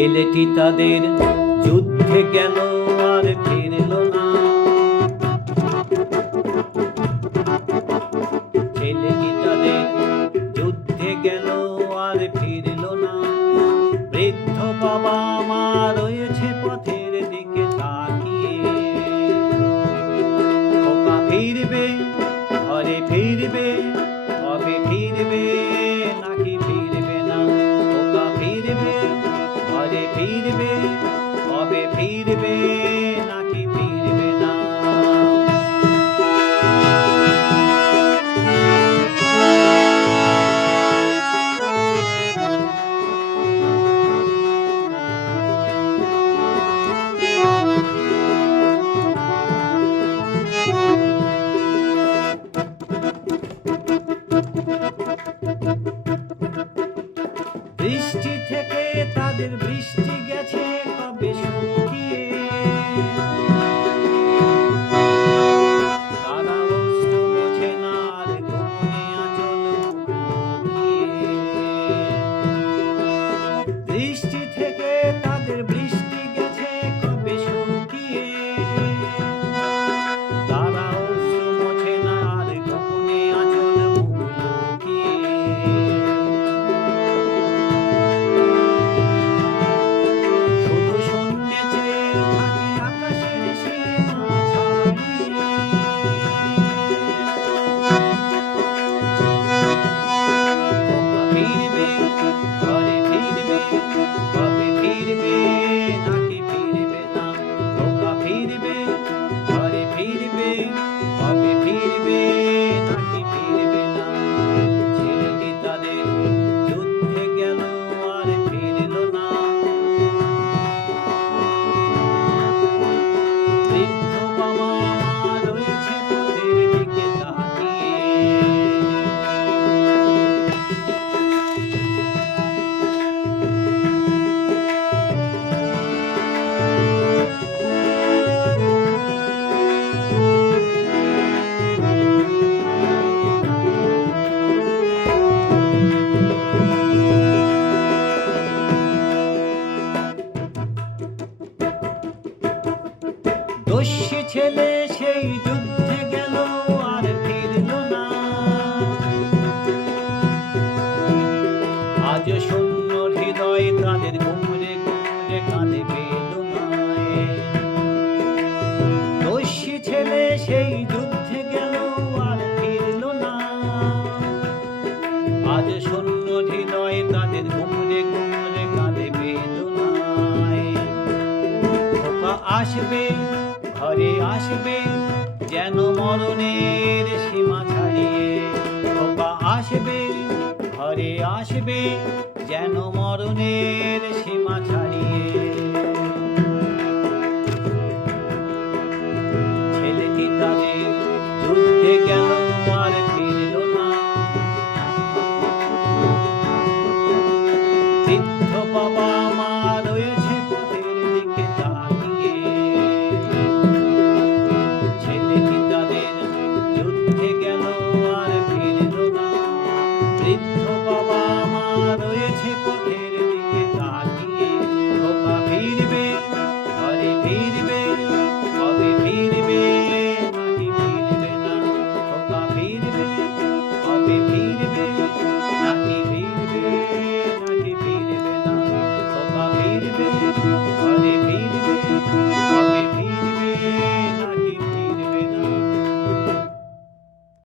ছেলেটি তাদের যুদ্ধে গেল আর ফিরল না। ছেলেটি তাদের যুদ্ধে গেল আর ফিরল না। বৃদ্ধ বাবা মা রয়েছে পথের দিকে তাকিয়ে। খোকা ফিরবে, ঘরে ফিরবে, কবে ফিরবে নাকি ফিরবে না? খোকা ফিরবে, ঘরে ফিরবে, কবে ফিরবে নাকি ফিরবে না? বৃষ্টি থেকে তাদের বৃষ্টি গেছে কবে শুকিয়ে। তারা অশ্রু মোছে না আর গোপনে আঁচল লুকিয়ে। বৃষ্টি থেকে তাদের বৃষ্টি গেছে কবে শুকিয়ে। তারা অশ্রু মোছে না আর গোপনে আঁচল লুকিয়ে। ছেলেটি তাদের যুদ্ধে গেল আর ফিরল না। বৃদ্ধ বাবা মা রয়েছে পথের দিকে তাকিয়ে। দস্যি ছেলে সেই যুদ্ধে গেল আর ফিরল না। আজ শূন্য হৃদয় তাদের ঘুমরে ঘুমরে কাঁদে বেদনায়। দস্যি ছেলে সেই যুদ্ধে গেল আর ফিরল না। আজ শূন্য হৃদয় তাদের ঘুমরে ঘুমরে কাঁদে বেদনায়। খোকা আসবে, ঘরে আসবে, যেন মরণের সীমা ছাড়িয়ে। খোকা আসবে, ঘরে আসবে, যেন মরণের সীমা ছাড়িয়ে। ছেলেটি তাদের যুদ্ধে গেল আর ফিরল না। বৃদ্ধ বাবা মা রয়েছে পথের দিকে তাকিয়ে। ছেলেটি তাদের যুদ্ধে গেল আর ফিরল না। বৃদ্ধ বাবা মা রয়েছে পথের দিকে তাকিয়ে। খোকা ফিরবে, ঘরে ফিরবে, কবে ফিরবে নাকি ফিরবে না? খোকা ফিরবে, কবে ফিরবে নাকি ফিরবে নাকি ফিরবে না? খোকা ফিরবে, ঘরে ফিরবে।